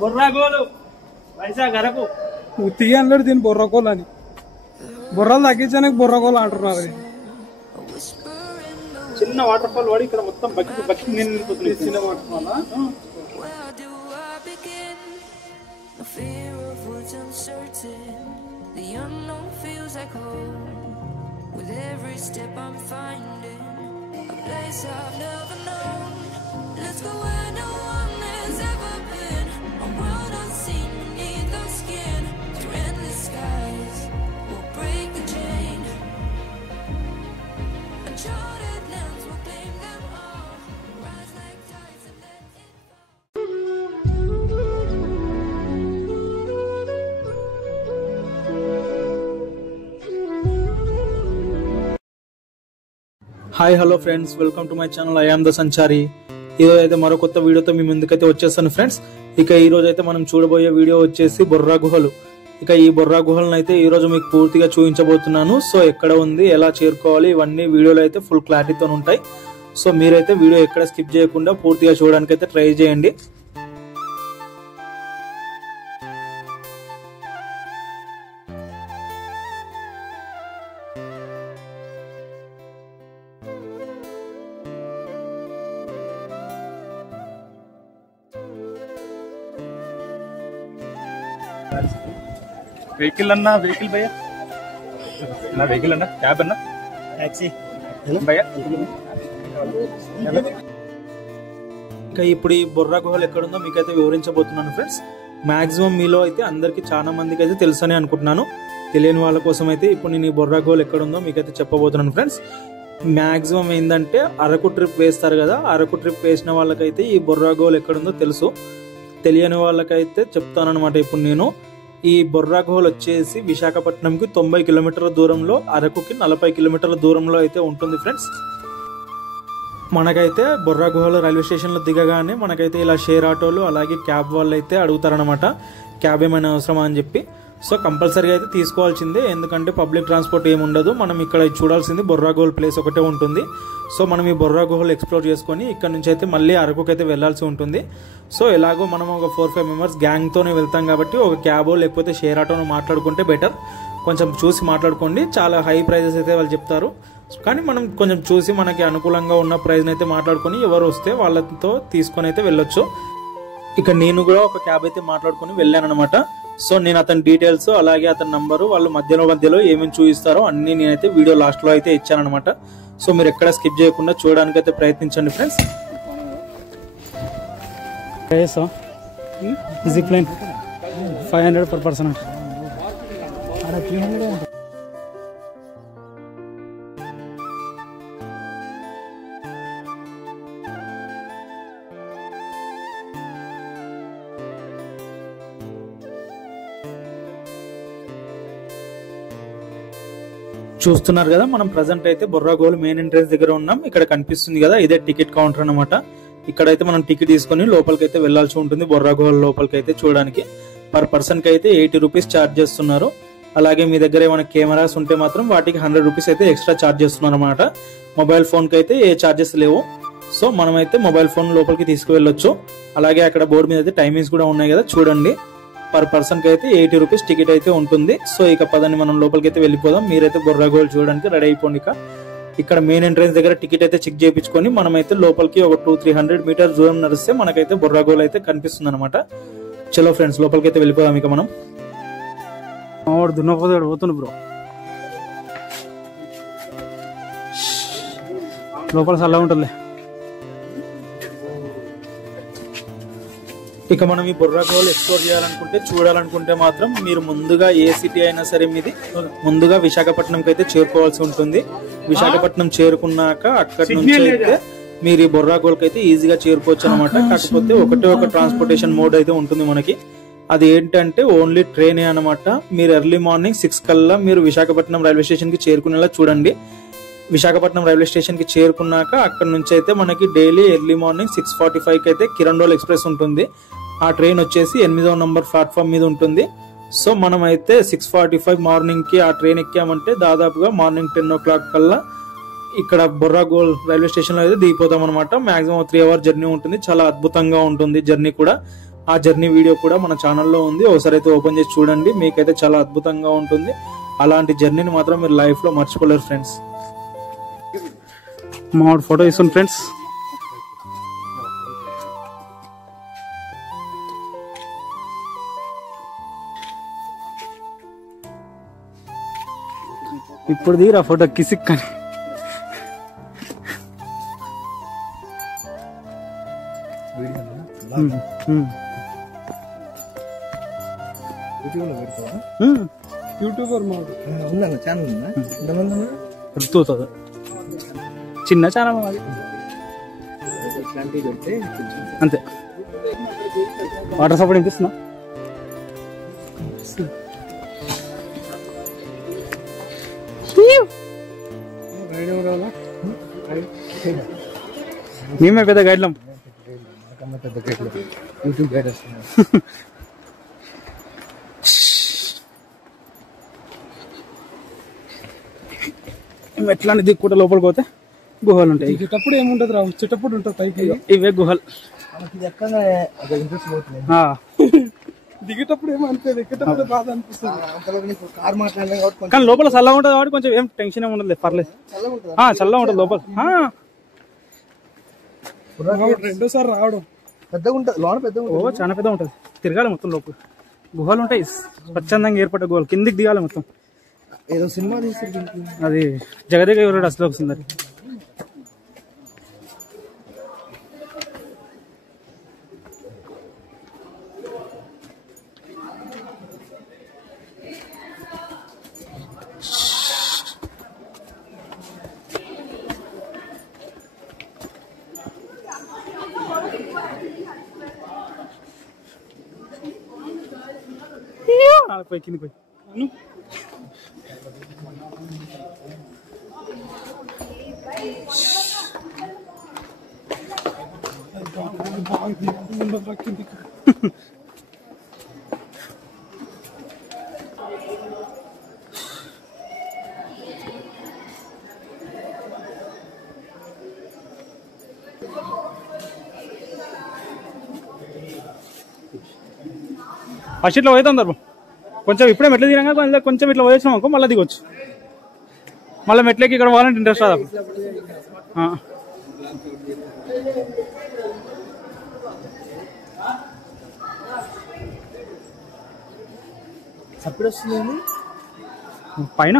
బొర్రాగోలు వైజాగ్ అరకు ఉత్తిగా అన్నాడు దీన్ని బొర్రకోలు అని. బొర్రలు తగ్గించడానికి బొర్రకోలు అంటున్నారు. చిన్న వాటర్ ఫాల్ వాడి ఇక్కడ మొత్తం బకెట్ బకెట్ నీళ్ళు నిండిపోతుంది. చిన్న waterfall hi hello friends, welcome to my channel. I am the Sanchari. ఈరోజు అయితే మరో కొత్త వీడియోతో మీ ముందుకైతే వచ్చేస్తాను ఫ్రెండ్స్. ఇక ఈ రోజు అయితే మనం చూడబోయే వీడియో వచ్చేసి బొర్రా గుహలు. ఇక ఈ బొర్రా గుహలను అయితే ఈ రోజు మీకు పూర్తిగా చూపించబోతున్నాను. సో ఎక్కడ ఉంది, ఎలా చేరుకోవాలి, ఇవన్నీ వీడియోలో అయితే ఫుల్ క్లారిటీతో ఉంటాయి. సో మీరైతే వీడియో ఎక్కడ స్కిప్ చేయకుండా పూర్తిగా చూడడానికి అయితే ట్రై చేయండి. వెహికల్ అన్నా, వెహికల్ భయ్యా, నా వెహికల్ అన్నా, క్యాబ్ అన్నా, టాక్సీ భయ్యా. ఇంకా ఇప్పుడు ఈ బొర్రా గుహలు ఎక్కడుందో మీకైతే వివరించబోతున్నాను ఫ్రెండ్స్. మాక్సిమం మీలో అయితే అందరికి చాలా మందికి అయితే తెలుసని అనుకుంటున్నాను. తెలియని వాళ్ళ కోసం అయితే ఇప్పుడు నేను ఈ బొర్రా గుహలు ఎక్కడుందో మీకైతే చెప్పబోతున్నాను ఫ్రెండ్స్. మాక్సిమం ఏంటంటే అరకు ట్రిప్ వేస్తారు కదా, అరకు ట్రిప్ వేసిన వాళ్ళకైతే ఈ బొర్రా గుహలు ఎక్కడుందో తెలుసు. తెలియని వాళ్ళకైతే చెప్తాను అనమాట. ఇప్పుడు నేను ఈ బొర్రా గుహలు వచ్చేసి విశాఖపట్నంకి 90 కిలోమీటర్ల దూరంలో, అరకుకి 40 కిలోమీటర్ల దూరంలో అయితే ఉంటుంది ఫ్రెండ్స్. మనకైతే బొర్రా గుహలు రైల్వే స్టేషన్లో దిగగానే మనకైతే ఇలా షేర్ ఆటోలు అలాగే క్యాబ్ వాళ్ళు అయితే అడుగుతారనమాట, క్యాబ్ ఏమైనా అవసరమా అని చెప్పి. సో కంపల్సరీగా అయితే తీసుకోవాల్సిందే, ఎందుకంటే పబ్లిక్ ట్రాన్స్పోర్ట్ ఏమి ఉండదు. మనం ఇక్కడ చూడాల్సింది బొర్రా గుహల ప్లేస్ ఒకటే ఉంటుంది. సో మనం ఈ బొర్రా గుహలు ఎక్స్ప్లోర్ చేసుకొని ఇక్కడ నుంచి అయితే మళ్ళీ అరకుకి అయితే వెళ్లాల్సి ఉంటుంది. సో ఎలాగో మనం ఒక 4-5 మెంబర్స్ గ్యాంగ్తోనే వెళ్తాం కాబట్టి ఒక క్యాబో లేకపోతే షేర్ ఆటోను మాట్లాడుకుంటే బెటర్. కొంచెం చూసి మాట్లాడుకోండి, చాలా హై ప్రైజెస్ అయితే వాళ్ళు చెప్తారు. కానీ మనం కొంచెం చూసి మనకి అనుకూలంగా ఉన్న ప్రైజ్ని అయితే మాట్లాడుకొని ఎవరు వస్తే వాళ్ళతో తీసుకొని అయితే వెళ్ళొచ్చు. ఇక నేను కూడా ఒక క్యాబ్ అయితే మాట్లాడుకుని వెళ్ళాను అనమాట. సో నేను అతని డీటెయిల్స్ అలాగే అతని నంబరు, వాళ్ళు మధ్యలో ఏమేమి చూపిస్తారో అన్ని నేనైతే వీడియో లాస్ట్ లో అయితే ఇచ్చాను అనమాట. సో మీరు ఎక్కడ స్కిప్ చేయకుండా చూడడానికి అయితే ప్రయత్నించండి friends. Zip line 500 per person. చూస్తున్నారు కదా, మనం ప్రజెంట్ అయితే బొర్రా గుహలు మెయిన్ ఎంట్రెన్స్ దగ్గర ఉన్నాం. ఇక్కడ కనిపిస్తుంది కదా, ఇదే టికెట్ కౌంటర్ అనమాట. ఇక్కడైతే మనం టికెట్ తీసుకొని లోపలికి అయితే వెళ్లాల్సి ఉంటుంది. బొర్రా గుహల లోపలికి అయితే చూడడానికి పర్ పర్సన్ కి అయితే 80 రూపీస్ ఛార్జ్ చేస్తున్నారు. అలాగే మీ దగ్గర ఏమైనా కెమెరాస్ ఉంటే మాత్రం వాటికి 100 రూపీస్ అయితే ఎక్స్ట్రా ఛార్జ్ చేస్తున్నారు అనమాట. మొబైల్ ఫోన్ కి అయితే ఏ ఛార్జెస్ లేవు. సో మనం అయితే మొబైల్ ఫోన్ లోపలికి తీసుకువెళ్ళొచ్చు. అలాగే అక్కడ బోర్డు మీద అయితే టైమింగ్స్ కూడా ఉన్నాయి కదా, చూడండి. పర్ పర్సన్ కి అయితే 80 రూపీస్ టికెట్ అయితే ఉంటుంది. సో ఇక పదని మనం లోపలికి అయితే వెళ్ళిపోదాం. మీరైతే బొర్రా గుహలు చూడడానికి రెడీ అయిపోండి. ఇక్కడ మెయిన్ ఎంట్రెన్స్ దగ్గర టికెట్ అయితే చెక్ చేయించుకొని మనమైతే లోపలికి ఒక 200-300 మీటర్స్ దూరం నడిస్తే మనకైతే బొర్రా గుహలు అయితే కనిపిస్తుంది అనమాట. చలో ఫ్రెండ్స్, లోపలికి అయితే వెళ్ళిపోదాం. ఇక మనం దున్నపోతాడు పోతుంది బ్రో, లోపల చల్లగా ఉంటుంది. ఇక మనం ఈ బొర్రా గుహలు ఎక్స్ప్లోర్ చేయాలనుకుంటే, చూడాలనుకుంటే మాత్రం మీరు ముందుగా ఏ సిటీ అయినా సరే మీది ముందుగా విశాఖపట్నంకి అయితే చేరుకోవాల్సి ఉంటుంది. విశాఖపట్నం చేరుకున్నాక అక్కడి నుంచి అయితే మీరు ఈ బొర్రా గుహలకి అయితే ఈజీగా చేరుకోవచ్చు అనమాట. కాకపోతే ఒక ట్రాన్స్పోర్టేషన్ మోడ్ అయితే ఉంటుంది మనకి. అది ఏంటంటే ఓన్లీ ట్రైనే అనమాట. మీరు ఎర్లీ మార్నింగ్ 6 కల్లా మీరు విశాఖపట్నం రైల్వే స్టేషన్ కి చేరుకునేలా చూడండి. విశాఖపట్నం రైల్వే స్టేషన్ కి చేరుకున్నాక అక్కడ నుంచి అయితే మనకి డైలీ ఎర్లీ మార్నింగ్ 6:45 అయితే కిరండోల్ ఎక్స్ప్రెస్ ఉంటుంది. ఆ ట్రైన్ వచ్చేసి 8వ నంబర్ ప్లాట్ఫామ్ మీద ఉంటుంది. సో మనం అయితే 6:45 మార్నింగ్ కి ఆ ట్రైన్ ఎక్కామంటే దాదాపుగా మార్నింగ్ 10 o'clock కల్లా ఇక్కడ బొర్రా గుహల్ రైల్వే స్టేషన్ లో అయితే దిగిపోతాం అనమాట. మాక్సిమం 3 hour జర్నీ ఉంటుంది. చాలా అద్భుతంగా ఉంటుంది జర్నీ కూడా. ఆ జర్నీ వీడియో కూడా మన ఛానల్లో ఉంది, ఒకసారి అయితే ఓపెన్ చేసి చూడండి, మీకైతే చాలా అద్భుతంగా ఉంటుంది. అలాంటి జర్నీని మాత్రం మీరు లైఫ్లో మర్చిపోలేరు ఫ్రెండ్స్. మామిడి ఫోటో ఇస్తుంది ఫ్రెండ్స్. ఇప్పుడు తీరా ఫోటో కిసిక్ అని. యూట్యూబర్ మాది గుర్తుంది, చిన్న ఛానల్ మాది అంతే. వాటర్ సపోర్ట్ వినిపిస్తుందా? మేమే పెద్ద గైడ్లం. ఎట్లాంటి దిక్కు లోపలికి పోతే గుహలు ఉంటాయి. దిగేటప్పుడు ఏముంటది రా, వచ్చేటప్పుడు ఉంటుంది పైకి. ఇవే గుహలు. దిగేటప్పుడు ఏమో అనిపించదు, ఎక్కేటప్పుడు బాధ అనిపిస్తుంది. కానీ లోపల చల్లగా ఉంటుంది కాబట్టి కొంచెం ఏం టెన్షన్ ఏమి ఉండదు, పర్లేదు. చల్లగా ఉంటుంది లోపల. రెండోసారి రావడం పెద్దగా ఉంటుంది, లోన పెద్దగా ఉంటుంది. ఓ చాలా పెద్దగా ఉంటుంది, తిరగాలి మొత్తం లోపల. గుహలు ఉంటాయి స్వచ్ఛందంగా ఏర్పడ్డ గుహలు, కిందికి దిగాలి మొత్తం. ఏదో సినిమా తీసి అది జగదేక వీరుడు అశోక సుందరి. పోయి కింది పోయి ఫస్ట్ ఇట్లా పోతాం దర్భం. కొంచెం ఇప్పుడే మెట్లు దిగాక కొంచెం ఇట్లా పోయేసినాం అనుకో మళ్ళీ దిగొచ్చు. మళ్ళీ మెట్లకి ఇక్కడ పోవాలంటే ఇంట్రెస్ట్ రాదు. పైన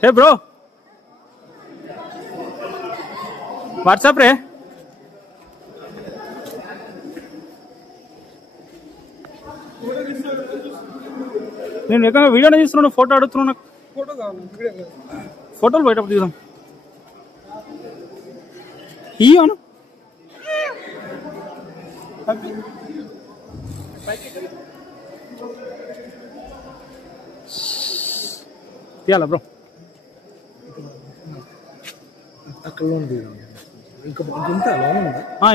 హే బ్రో, వాట్సాప్ రే. నేను ఏకంగా వీడియోనే తీస్తున్నాను, ఫోటో అడుగుతున్నాను. నాకు ఫోటో కావాలి, ఫోటోలు బయటప్పుడు తీద్దాం. ఇయ్యను తీయాలా బ్రో?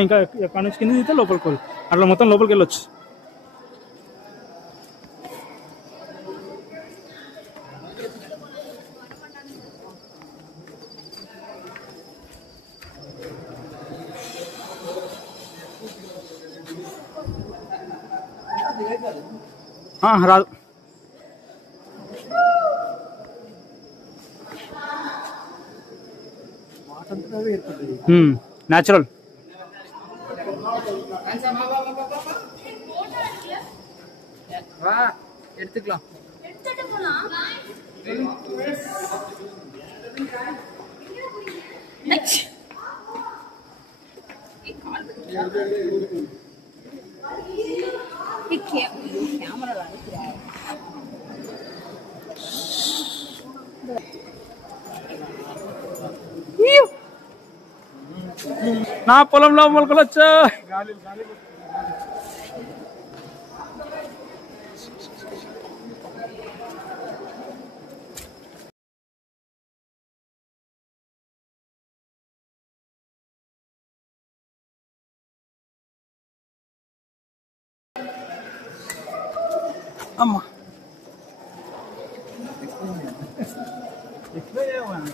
ఇంకా ఎక్కడి నుంచి కింద తీస్తే లోపలికి వెళ్ళి అట్లా మొత్తం లోపలికి వెళ్ళొచ్చు. రాదు. న్యాచురల్. నా పొలంలో మొలకలు వచ్చా. అమ్మా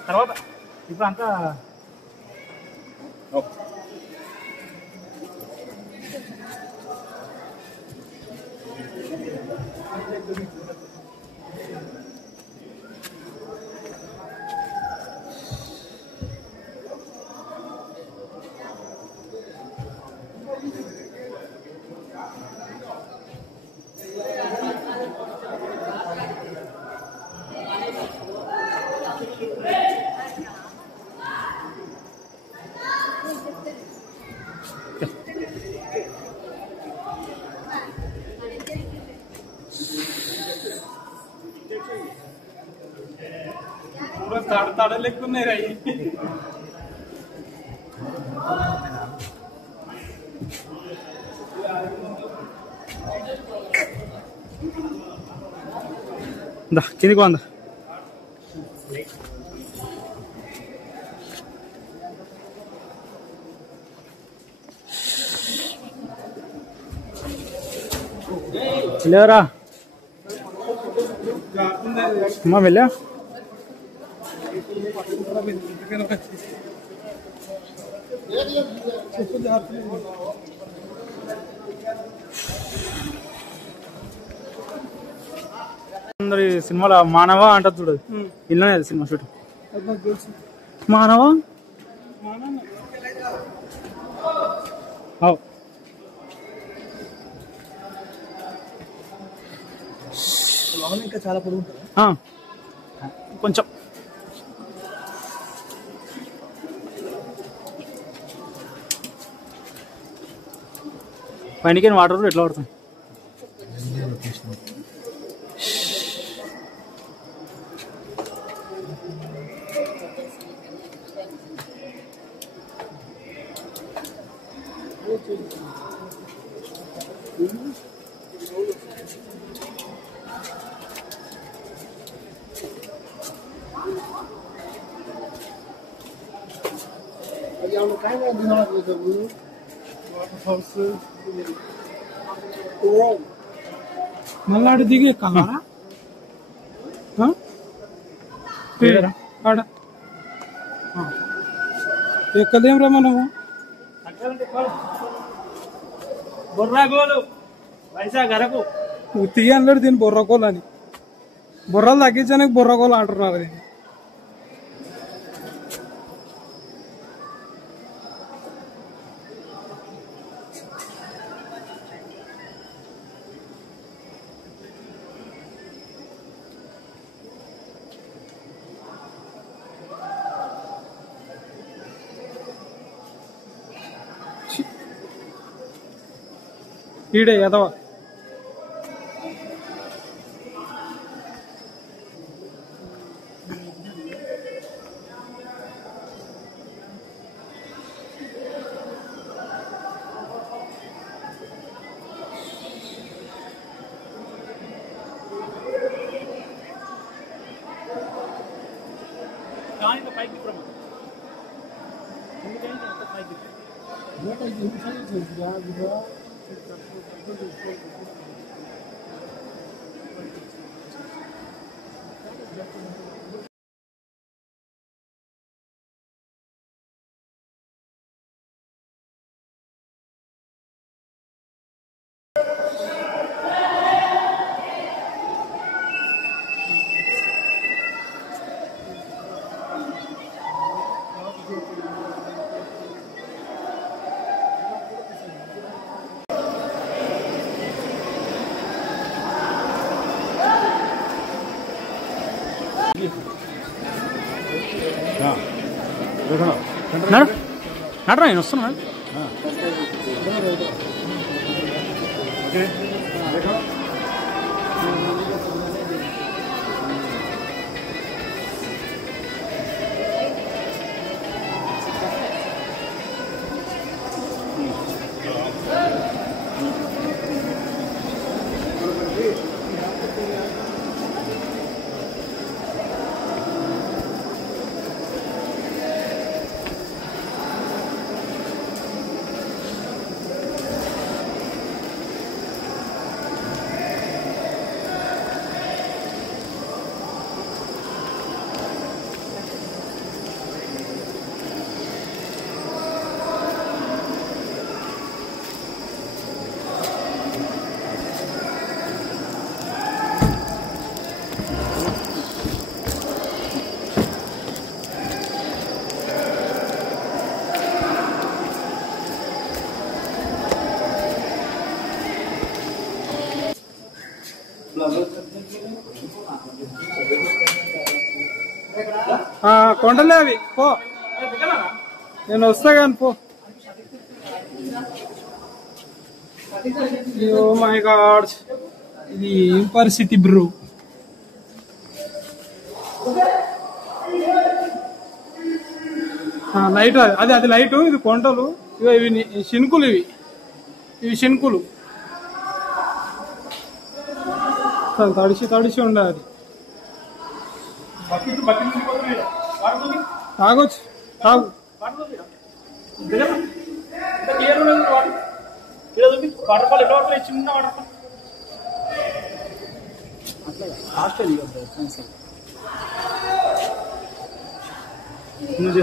తర్వాత ఇప్పుడు అంతా తడలేకున్నాయి రాయి కిందికి వంద వెళ్ళారా అమ్మా వెళ్ళా అందరి సినిమాలో మానవ అంటారు చూడదు ఇల్లనే సినిమా షూటింగ్ మానవ ఇంకా చాలా పొడుగు కొంచెం పైనకి వాటర్ ఎట్లా పడుతుంది మళ్ళాడు దిగి ఎక్కాలా ఎక్కలేం రా మనము బొర్రాగోలు వైజాగ్ అరకు ఉత్తిగా అన్నాడు దీన్ని బొర్రకోలు అని బొర్రలు తగ్గించడానికి బొర్రకోలు అంటున్నారు దీన్ని ఈడే ఎదవ నడరా నేను వస్తున్నా కొండలే అవి పో, నేను వస్తా కానీ పో. ఓ మై గాడ్, ఇది ఏం పరిస్థితి బ్రో. లైట్ అది లైట్, ఇది కొండలు. ఇవి శినుకులు, ఇవి శినుకులు. తడిసి ఉండాలి. తాగొచ్చు, తాగు. చిన్న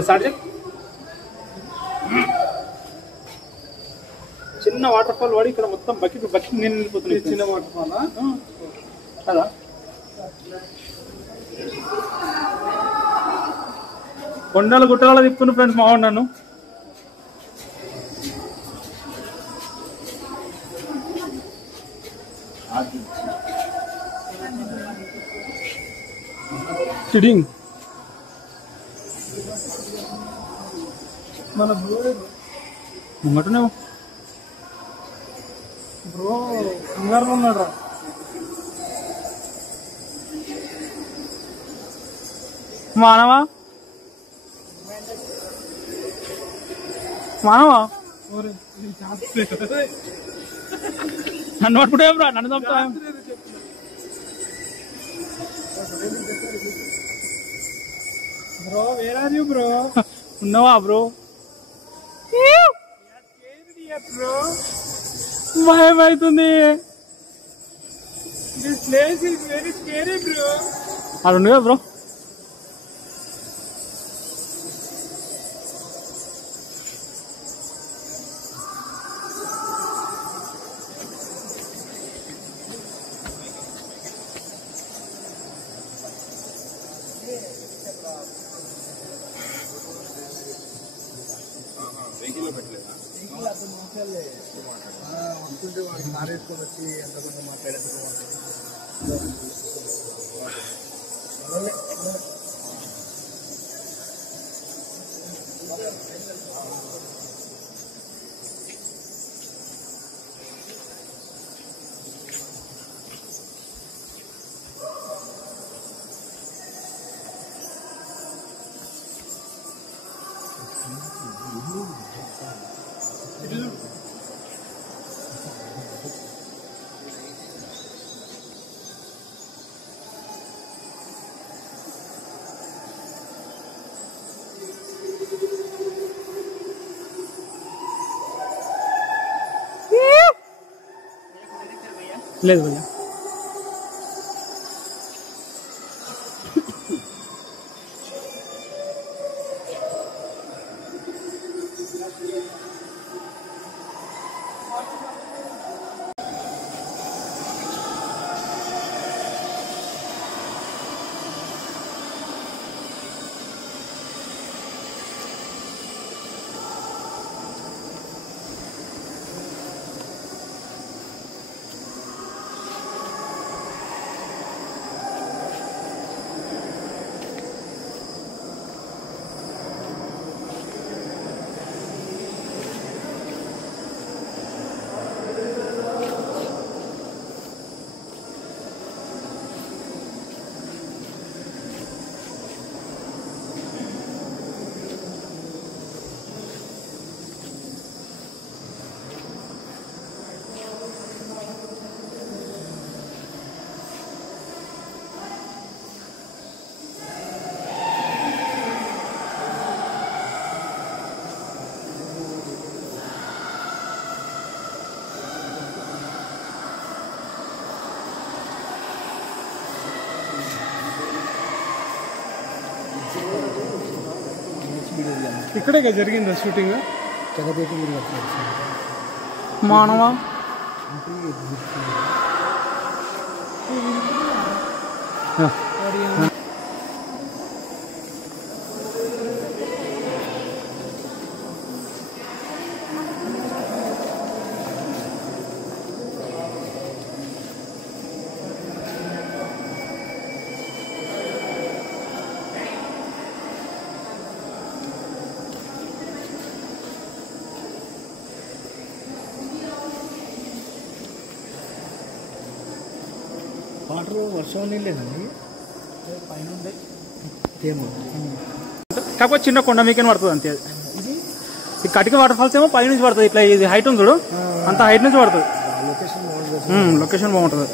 చిన్న వాటర్ ఫాల్ వాడి ఇక్కడ మొత్తం బకెట్ నేను వెళ్ళిపోతున్నాయి. చిన్న వాటర్ ఫాలా కదా? కొండలు గుట్టలలో తిప్పుతున్న ఫ్రెండ్స్ మా నన్ను. కిడింగ్ మన ముంగటనే బ్రో కంగారులో ఉన్నాడు రా. మానవా నన్ను పట్టుకుంటే బ్రా, నన్ను చంపుతా. Bro where are you bro? ఉన్నావా బ్రో? బ్రో భయం అవుతుంది. This place is very scary bro. అది ఉండగా బ్రో. లేదు భయ్యా. ఇక్కడే జరిగిందా షూటింగ్? మానవా వాటర్ వర్షం నీళ్ళేనండి పైన ఏమో, కాకపోతే చిన్న కొండ మీకని పడుతుంది అంతే. అది ఈ కటిక వాటర్ ఫాల్స్ ఏమో పై నుంచి పడుతుంది. ఇట్లా ఇది హైట్ ఉంది చూడు, అంత హైట్ నుంచి పడుతుంది. లొకేషన్ బాగుంటుంది.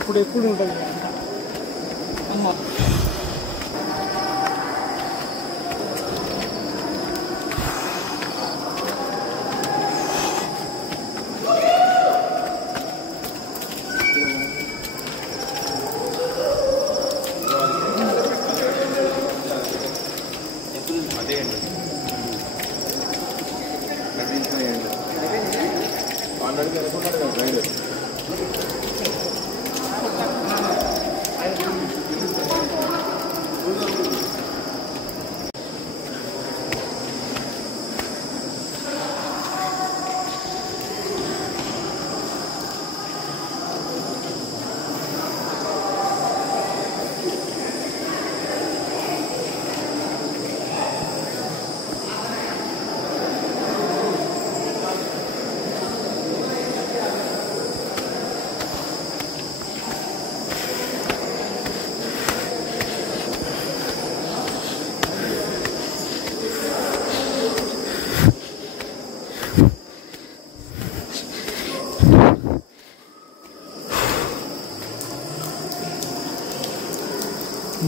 ఇప్పుడు ఎప్పుడు ఉంటుంది అమ్మ.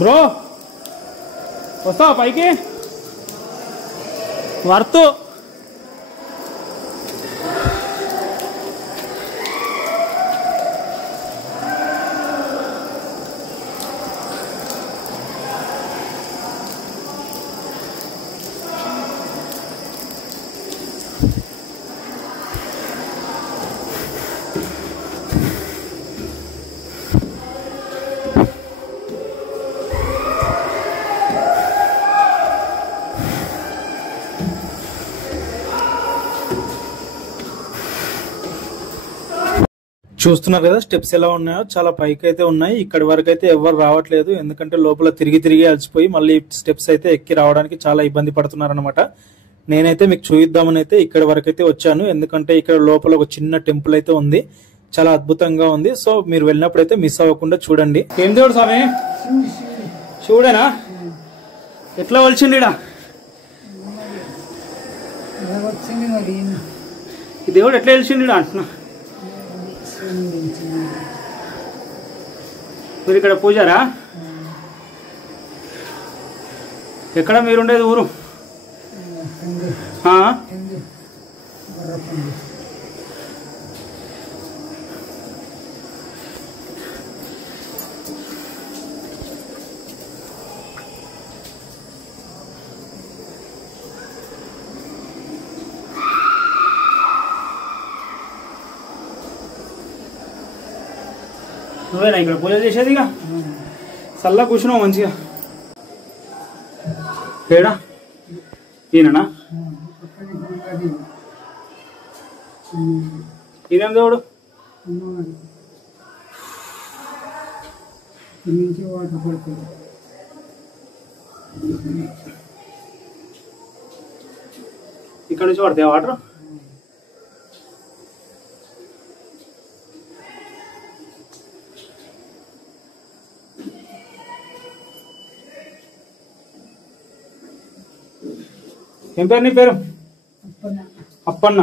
బ్రో వస్తావా పైకి? వర్త్ చూస్తున్నారు కదా స్టెప్స్ ఎలా ఉన్నాయో, చాలా పైకి అయితే ఉన్నాయి. ఇక్కడి వరకు అయితే ఎవరు రావట్లేదు, ఎందుకంటే లోపల తిరిగి అలసిపోయి మళ్ళీ స్టెప్స్ అయితే ఎక్కి రావడానికి చాలా ఇబ్బంది పడుతున్నారు అనమాట. నేనైతే మీకు చూపిద్దామని అయితే ఇక్కడి వరకు అయితే వచ్చాను, ఎందుకంటే ఇక్కడ లోపల ఒక చిన్న టెంపుల్ అయితే ఉంది, చాలా అద్భుతంగా ఉంది. సో మీరు వెళ్ళినప్పుడు అయితే మిస్ అవ్వకుండా చూడండి. ఏం దేవుడు స్వామి? శివుడేనా? ఎట్లా వలిచింది ఈ దేవుడు? ఎట్లా వెలిచింది అంటున్నా. మీరు ఇక్కడ పూజారా? ఎక్కడ మీరుండేది ఊరు? నువ్వేనా ఇక్కడ పూజ చేసేది? ఇక చల్లా కూర్చున్నావు మంచిగా. ఏడా ఈయననా? ఈయనేం దేవుడు? ఇక్కడ నుంచి పడతాయి వాటర్? ఏం పేరు నీ పేరు? అప్పన్న.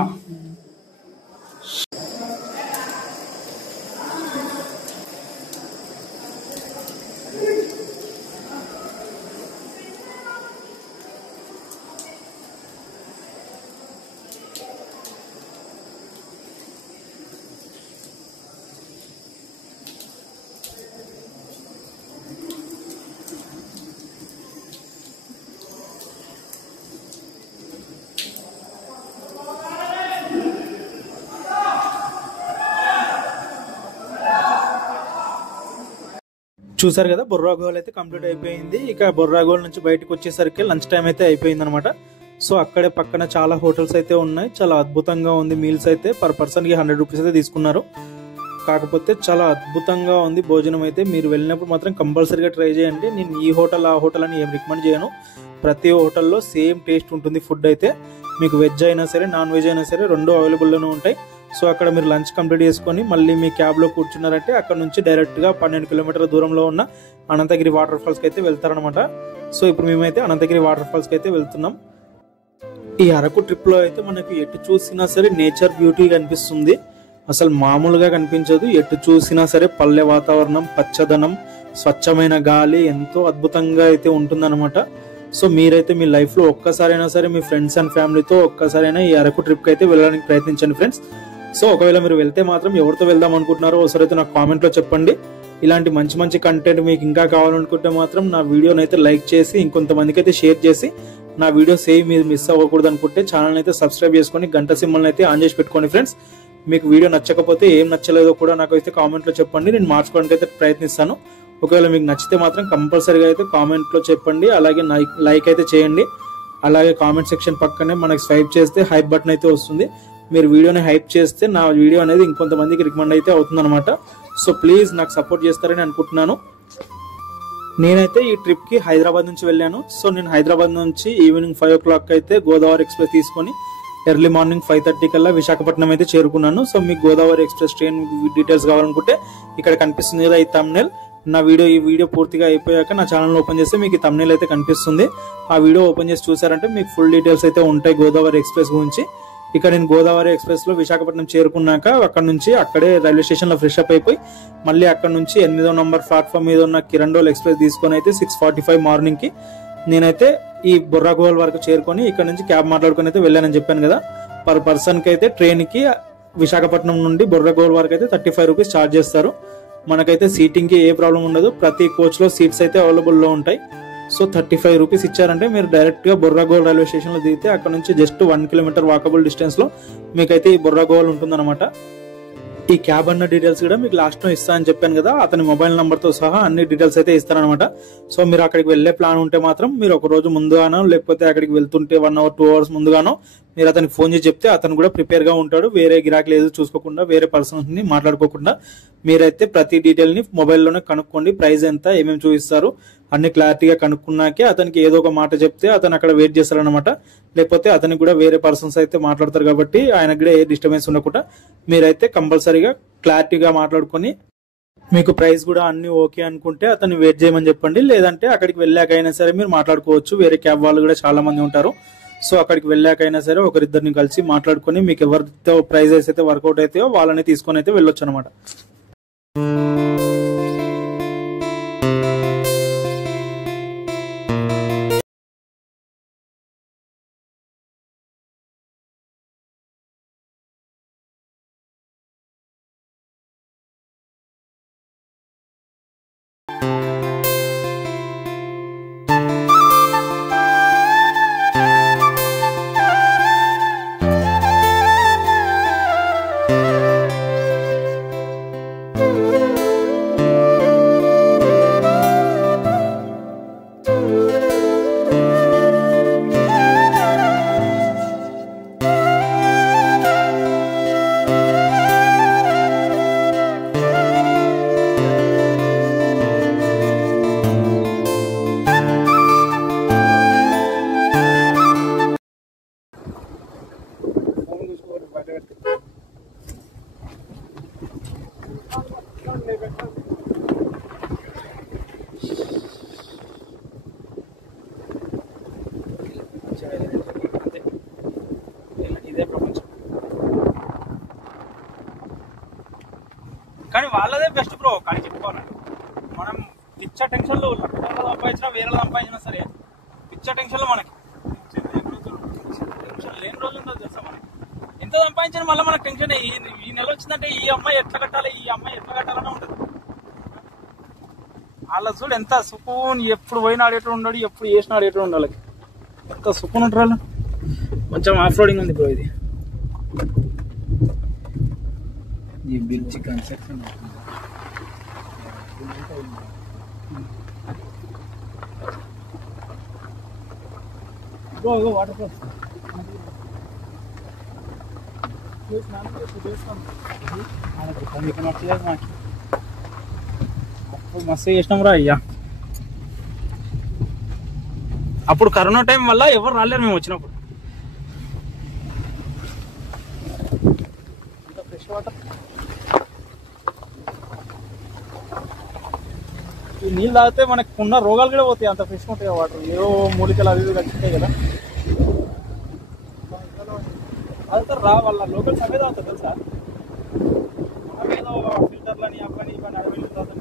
చూసారు కదా, బొర్రా గుహలు అయితే కంప్లీట్ అయిపోయింది. ఇక బొర్రా గుహల నుంచి బయటకు వచ్చేసరికి లంచ్ టైం అయితే అయిపోయింది అనమాట. సో అక్కడే పక్కన చాలా హోటల్స్ అయితే ఉన్నాయి. చాలా అద్భుతంగా ఉంది. మీల్స్ అయితే పర్ పర్సన్ కి 100 రూపీస్ అయితే తీసుకున్నారు. కాకపోతే చాలా అద్భుతంగా ఉంది భోజనం అయితే. మీరు వెళ్ళినప్పుడు మాత్రం కంపల్సరీగా ట్రై చేయండి. నేను ఈ హోటల్ ఆ హోటల్ అని ఏం రికమెండ్ చేయను. ప్రతి హోటల్లో సేమ్ టేస్ట్ ఉంటుంది ఫుడ్ అయితే. మీకు వెజ్ అయినా సరే నాన్ వెజ్ అయినా సరే రెండు అవైలబుల్లోనే ఉంటాయి. సో అక్కడ మీరు లంచ్ కంప్లీట్ చేసుకొని మళ్ళీ మీ క్యాబ్లో కూర్చున్నారంటే అక్కడ నుంచి డైరెక్ట్గా 12 కిలోమీటర్ల దూరంలో ఉన్న అనంతగిరి వాటర్ ఫాల్స్కి అయితే వెళ్తారనమాట. సో ఇప్పుడు మేమైతే అనంతగిరి వాటర్ ఫాల్స్కి అయితే వెళ్తున్నాం. ఈ అరకు ట్రిప్లో అయితే మనకి ఎటు చూసినా సరే నేచర్ బ్యూటీ కనిపిస్తుంది. అసలు మామూలుగా కనిపించదు. ఎటు చూసినా సరే పల్లె వాతావరణం, పచ్చదనం, స్వచ్ఛమైన గాలి ఎంతో అద్భుతంగా అయితే ఉంటుందన్నమాట. సో మీరైతే మీ లైఫ్లో ఒక్కసారైనా సరే మీ ఫ్రెండ్స్ అండ్ ఫ్యామిలీతో ఒక్కసారైనా ఈ అరకు ట్రిప్కి అయితే వెళ్ళడానికి ప్రయత్నించండి ఫ్రెండ్స్. సో ఒకవేళ మీరు వెళ్తే మాత్రం ఎవరితో వెళ్దాం అనుకుంటున్నారో ఒకసారి అయితే నాకు కామెంట్లో చెప్పండి. ఇలాంటి మంచి మంచి కంటెంట్ మీకు ఇంకా కావాలనుకుంటే మాత్రం నా వీడియోని అయితే లైక్ చేసి ఇంకొంతమందికి అయితే షేర్ చేసి నా వీడియోస్ ఏవి మీరు మిస్ అవ్వకూడదు అనుకుంటే ఛానల్ అయితే సబ్స్క్రైబ్ చేసుకొని గంట సింబల్ని అయితే ఆన్ చేసి పెట్టుకోండి ఫ్రెండ్స్. మీకు వీడియో నచ్చకపోతే ఏం నచ్చలేదో కూడా నాకు అయితే కామెంట్లో చెప్పండి. నేను మార్చుకోవడానికి అయితే ప్రయత్నిస్తాను. ఒకవేళ మీకు నచ్చితే మాత్రం కంపల్సరీగా అయితే కామెంట్లో చెప్పండి. అలాగే లైక్ అయితే చేయండి. అలాగే కామెంట్ సెక్షన్ పక్కనే మనకి స్వైప్ చేస్తే హైప్ బటన్ అయితే వస్తుంది. మీరు వీడియోని హైప్ చేస్తే నా వీడియో అనేది ఇంకొంతమందికి రికమెండ్ అయితే అవుతుంది అనమాట. సో ప్లీజ్ నాకు సపోర్ట్ చేస్తారని అనుకుంటున్నాను. నేనైతే ఈ ట్రిప్కి హైదరాబాద్ నుంచి వెళ్ళాను. సో నేను హైదరాబాద్ నుంచి ఈవినింగ్ 5 o'clock అయితే గోదావరి ఎక్స్ప్రెస్ తీసుకొని ఎర్లీ మార్నింగ్ 5:30 కల్లా విశాఖపట్నం అయితే చేరుకున్నాను. సో మీకు గోదావరి ఎక్స్ప్రెస్ ట్రైన్ డీటెయిల్స్ కావాలనుకుంటే ఇక్కడ కనిపిస్తుంది కదా ఈ థంబ్నెయిల్. ఈ వీడియో పూర్తిగా అయిపోయాక నా ఛానల్ ఓపెన్ చేస్తే మీకు ఈ థంబ్నెయిల్ అయితే కనిపిస్తుంది. ఆ వీడియో ఓపెన్ చేసి చూసారంటే మీకు ఫుల్ డీటెయిల్స్ అయితే ఉంటాయి గోదావరి ఎక్స్ప్రెస్ గురించి. ఇక నేను గోదావరి ఎక్స్ప్రెస్ లో విశాఖపట్నం చేరుకున్నాక అక్కడ నుంచి అక్కడే రైల్వే స్టేషన్ లో ఫ్రెష్ అప్ అయిపోయి మళ్ళీ అక్కడ నుంచి 8వ నంబర్ ప్లాట్ఫామ్ మీద ఉన్న కిరండోల్ ఎక్స్ప్రెస్ తీసుకొని అయితే 6:45 మార్నింగ్ కి నేనైతే ఈ బొర్రా గుహల వరకు చేరుకొని ఇక్కడ నుంచి క్యాబ్ మాట్లాడుకుని అయితే వెళ్ళానని చెప్పాను కదా. పర్ పర్సన్ కి అయితే ట్రైన్ కి విశాఖపట్నం నుండి బొర్రా గుహల వరకు అయితే 35 రూపీస్ ఛార్జ్ చేస్తారు. మనకైతే సీటింగ్ కి ఏ ప్రాబ్లం ఉండదు. ప్రతి కోచ్ లో సీట్స్ అయితే అవైలబుల్ లో ఉంటాయి. సో 35 రూపీస్ ఇచ్చారంటే మీరు డైరెక్ట్ గా బొర్రా గుహల్ రైల్వే స్టేషన్ లో దిగితే అక్కడ నుంచి జస్ట్ 1 కిలోమీటర్ వాకబుల్ డిస్టెన్స్ లో మీకైతే ఈ బొర్రా గుహల్ ఉంటుందన్నమాట. ఈ క్యాబ్ అన్న డీటెయిల్స్ కూడా మీకు లాస్ట్ లో ఇస్తా అని చెప్పాను కదా. అతని మొబైల్ నంబర్ తో సహా అన్ని డీటెయిల్స్ అయితే ఇస్తారనమాట. సో మీరు అక్కడికి వెళ్లే ప్లాన్ ఉంటే మాత్రం మీరు ఒక రోజు ముందుగానో లేకపోతే అక్కడికి వెళ్తుంటే 1 hour 2 hours ముందుగానో మీరు అతనికి ఫోన్ చేసి చెప్తే అతను కూడా ప్రిపేర్ గా ఉంటాడు. వేరే గిరాకీ లేదు చూసుకోకుండా, వేరే పర్సన్స్ ని మాట్లాడుకోకుండా మీరైతే ప్రతి డీటెయిల్ ని మొబైల్లోనే కనుక్కోండి. ప్రైస్ ఎంత, ఏమేమి చూపిస్తారు అన్ని క్లారిటీగా కనుక్కున్నాకే అతనికి ఏదో ఒక మాట చెప్తే అతను అక్కడ వెయిట్ చేస్తారనమాట. లేకపోతే అతనికి కూడా వేరే పర్సన్స్ అయితే మాట్లాడతారు కాబట్టి ఆయనకు కూడా ఏ డిస్టర్బెన్స్ ఉండకుండా మీరైతే కంపల్సరీగా క్లారిటీగా మాట్లాడుకొని మీకు ప్రైస్ కూడా అన్ని ఓకే అనుకుంటే అతన్ని వెయిట్ చేయమని చెప్పండి. లేదంటే అక్కడికి వెళ్ళాకైనా సరే మీరు మాట్లాడుకోవచ్చు. వేరే క్యాబ్ వాళ్ళు కూడా చాలా మంది ఉంటారు. సో అక్కడికి వెళ్ళాకైనా సరే ఒకరిద్దరిని కలిసి మాట్లాడుకొని మీకు ఎవరితో ప్రైజెస్ అయితే వర్కౌట్ అవుతాయో వాళ్ళని తీసుకొని అయితే వెళ్ళొచ్చు అనమాట. కానీ వాళ్ళదే బెస్ట్ బ్రో. కానీ చెప్పుకోవాలండి మనం పిచ్చ టెన్షన్ లో లక్షల్లో సంపాదించినా వేరే సంపాదించినా సరే పిచ్చ టెన్షన్ లో మనకి టెన్షన్ లేని రోజులు ఉండదు తెలుసా. మనకి ఎంత సంపాదించినా మళ్ళీ మనకు టెన్షన్. ఈ నెల వచ్చిందంటే ఈ అమ్మాయి ఎట్లా కట్టాలి, ఈ అమ్మాయి ఎట్లా కట్టాలనే ఉంటుంది. వాళ్ళ చూడు ఎంత సుకూన్, ఎప్పుడు పోయినా ఆడేటో ఉండాడు, ఎప్పుడు చేసినా ఆడేటో ఉండాలి. ఎంత సుకూన్ ఉంటారు వాళ్ళు. కొంచెం ఆఫ్ రోడింగ్ ఉంది బ్రో ఇది. ఈ బ్రిడ్జ్ కన్స్ట్రక్షన్ వాటర్ ఫాల్స్ మస్తు చేసినాం రా అయ్యా. అప్పుడు కరోనా టైం వల్ల ఎవరు రాలేరు మేము వచ్చినప్పుడు. ఫ్రెష్ వాటర్, ఈ నీళ్ళు తాగితే మనకు ఉన్న రోగాలు కూడా పోతాయి, అంత ఫ్రెష్ ఉంటాయి వాటర్. ఏవో మూలికలు అవి ఇవి కలిసి ఉంటాయి కదా. తాగుతారు రా, వాళ్ళ లోకల్స్ అవే తాగుతారు తెలుసా. మనమేదో ఫిల్టర్లని అవ్వని ఇవన్నీ అడవిలు తాగుతాం.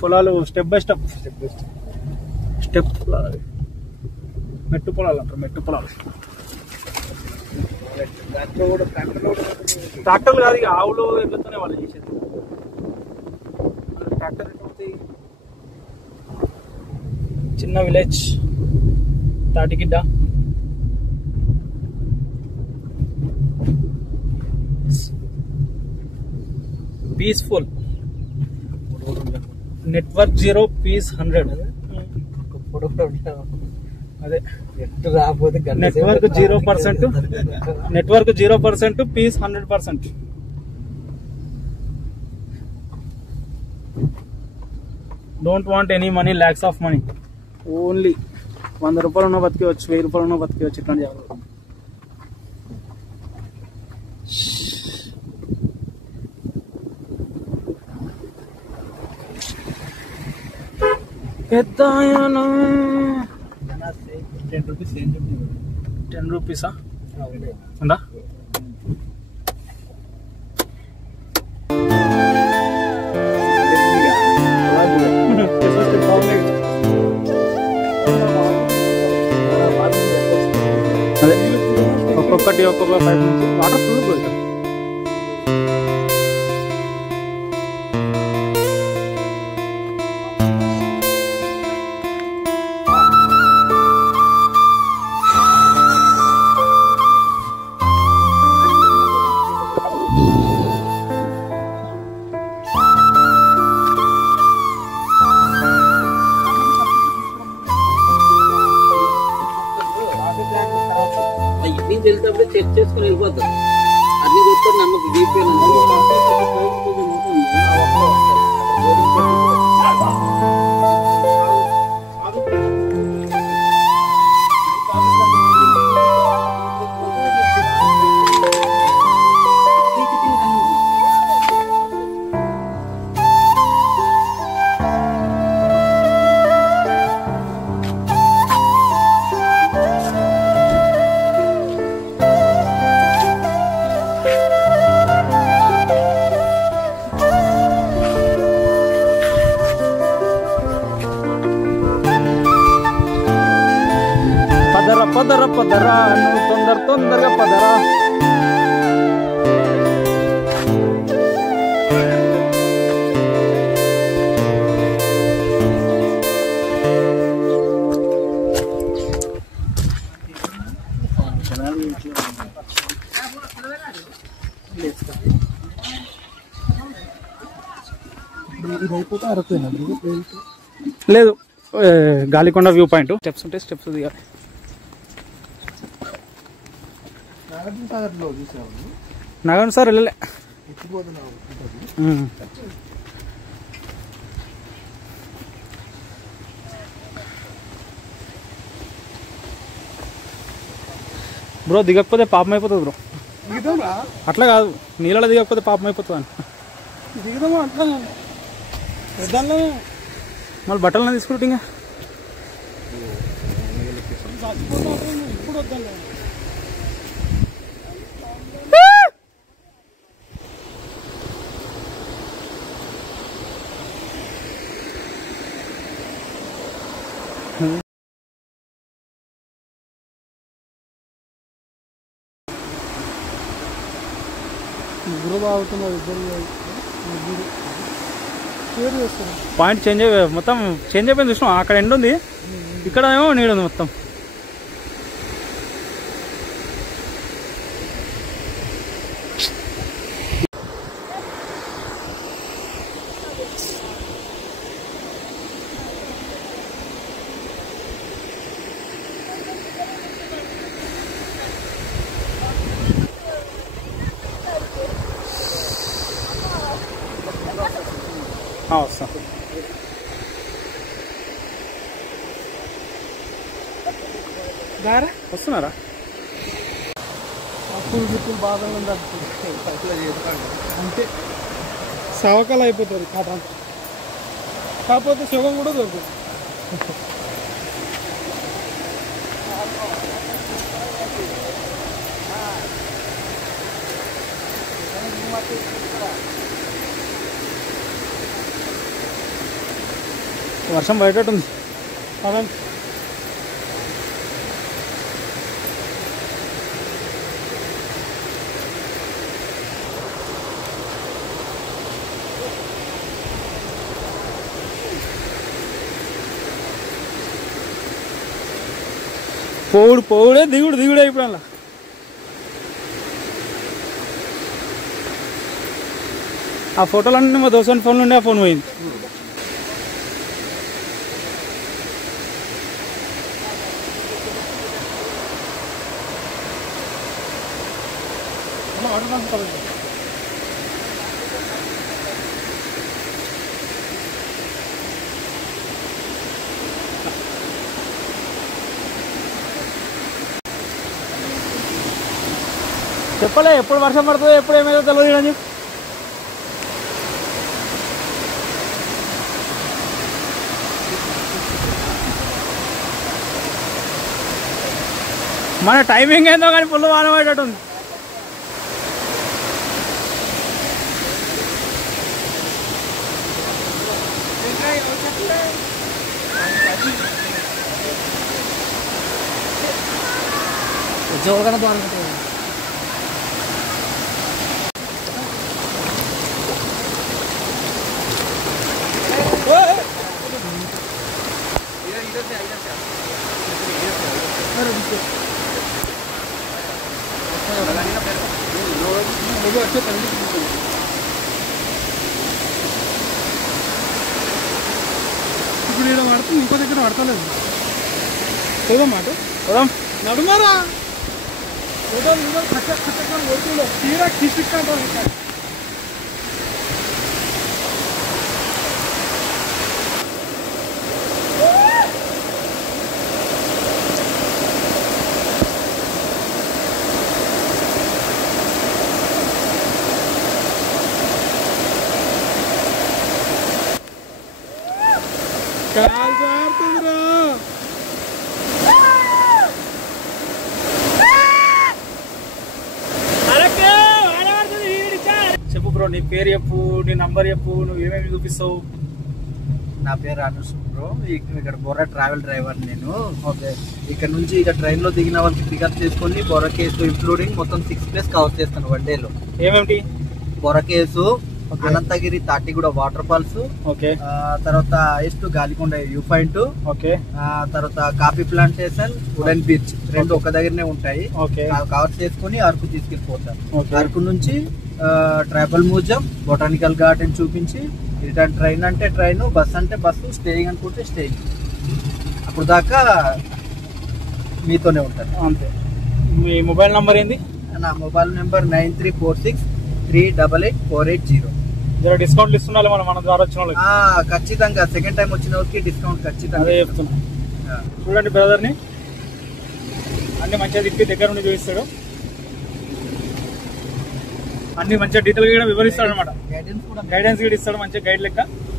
పొలాలు స్టెప్ బై స్టెప్ పొలాలు, మెట్టు పొలాలు అంటారు, మెట్టు పొలాలు. ట్రాక్టర్లు కాదు, ఇక ఆవులు ఎట్లతోనే వాళ్ళు చేసేది. ట్రాక్టర్ ఎట్లవుతాయి. చిన్న village Tatigidda. Peaceful, network 0 peace 100. అదే network 0%, network 0%, peace 100%. Don't want any money, lakhs of money. Only 100 రూపాయలు ఉన్న బతికేవచ్చు, 1000 రూపాయలు ఉన్న బతికేవచ్చు. ఇట్లా చేయాలి. పెద్ద 10 రూపీసా ఉందా? అదే ఒక్కొక్కటి ఒక్కొక్క 5 నుంచి వాటర్ ఫుల్ పోతుంది. వెళ్తే చెక్ చేసుకుని వెళ్ళిపోతాం. అన్ని చూసుకొని నమ్మకం బీపీ పదరా పదరా, నువ్వు తొందరగా పదరా. లేదు, గాలికొండ వ్యూ పాయింట్. స్టెప్స్ ఉంటాయి, స్టెప్స్ దిగాలి. నాగార్జున సార్ వెళ్ళలే. బ్రో దిగకపోతే పాపం అయిపోతుంది బ్రో. అట్లా కాదు, నీళ్ళలో దిగకపోతే పాపం అయిపోతుంది అని. దిగుదామా అట్లా మళ్ళీ బట్టలను తీసుకుంటే ఇంకా ఇప్పుడు వద్దాను. ముగ్గురు బాగుతున్నారు, ఇద్దరు షేర్ చేస్తారు. పాయింట్ చేంజ్ అయిపోయి మొత్తం చేంజ్ అయిపోయింది. చూసినాం, అక్కడ ఎండ్ ఉంది, ఇక్కడ ఏమో నీడు ఉంది మొత్తం. దారా వస్తున్నారా? అప్పులు గిప్పులు బాగా అంతే సవకాలు అయిపోతుంది కాటా. కాకపోతే సుఖం కూడా దొరుకుతుంది. వర్షం బయటట్టుంది. అదండి పోవుడే దిగుడే ఇప్పుడు అలా. ఆ ఫోటోలన్నీ మా దోస్త్ ఫోన్ నుండి ఆ ఫోన్ పోయింది. చెప్పలే ఎప్పుడు వర్షం పడుతుందో ఎప్పుడు ఏమైందో తెలియదు అని చెప్పి. మన టైమింగ్ ఏందో కానీ ఫుల్ వాన పడేటట్టుంది. జోరుగానే బాగుంటుంది. ఇప్పుడు ఇక్కడ పడుతుంది, ఇంకో దగ్గర పడతలేదు. చూద్దాం మాట చూద్దాం. నడుమారా తీరా కిసిక్కంటే కాల్ జారుతుందిరా. చెప్పు బ్రో, నీ పేరు చెప్పు, నీ నంబర్ చెప్పు, నువ్వు ఏమేమి చూపిస్తావు? నా పేరు అనుష్ బ్రో. ఇక్కడ బొర్రా ట్రావెల్ డ్రైవర్ నేను. ఓకే, ఇక్కడ నుంచి ఇక ట్రైన్ లో దిగిన వాళ్ళకి పికప్ చేసుకొని బొర్రా కేసు ఇంక్లూడింగ్ మొత్తం 6 ప్లేస్ కవర్ చేస్తాను వన్ డేలో. ఏమేమిటి? Borra caves, Ananthagiri, Tatiguda waterfalls, okay, తర్వాత ఎస్ట్ గాలికొండ వ్యూ పాయింట్, ఓకే, తర్వాత కాఫీ ప్లాంటేషన్, వుడెన్ బీచ్ రెండు ఒక దగ్గరనే ఉంటాయి. ఓకే, కవర్ చేసుకుని అరకు తీసుకెళ్ళిపోతాను. ఓకే. అరకు నుంచి ట్రైబల్ మ్యూజియం, బొటానికల్ గార్డెన్ చూపించి రిటర్న్ ట్రైన్ అంటే ట్రైన్, బస్ అంటే బస్సు, స్టేయింగ్ అనుకుంటే స్టేయింగ్. అప్పుడు దాకా మీతోనే ఉంటాను. అంతే. మీ మొబైల్ నంబర్ ఏంది? నా మొబైల్ నెంబర్ 9346388480. జర డిస్కౌంట్లు ఇస్తున్నారు మన ద్వారా వచ్చిన వాళ్ళకి. ఖచ్చితంగా సెకండ్ టైం వచ్చిన వాళ్ళకి డిస్కౌంట్ ఖచ్చితంగా. అదే చెప్తున్నా. చూడండి బ్రదర్ని అన్ని మంచిగా తిప్పి దగ్గర నుండి చూపిస్తాడు. అన్ని మంచిగా డీటెయిల్ గా వివరిస్తాడు అనమాట. గైడెన్స్ కూడా ఇస్తాడు, మంచిగా గైడ్ లెక్క.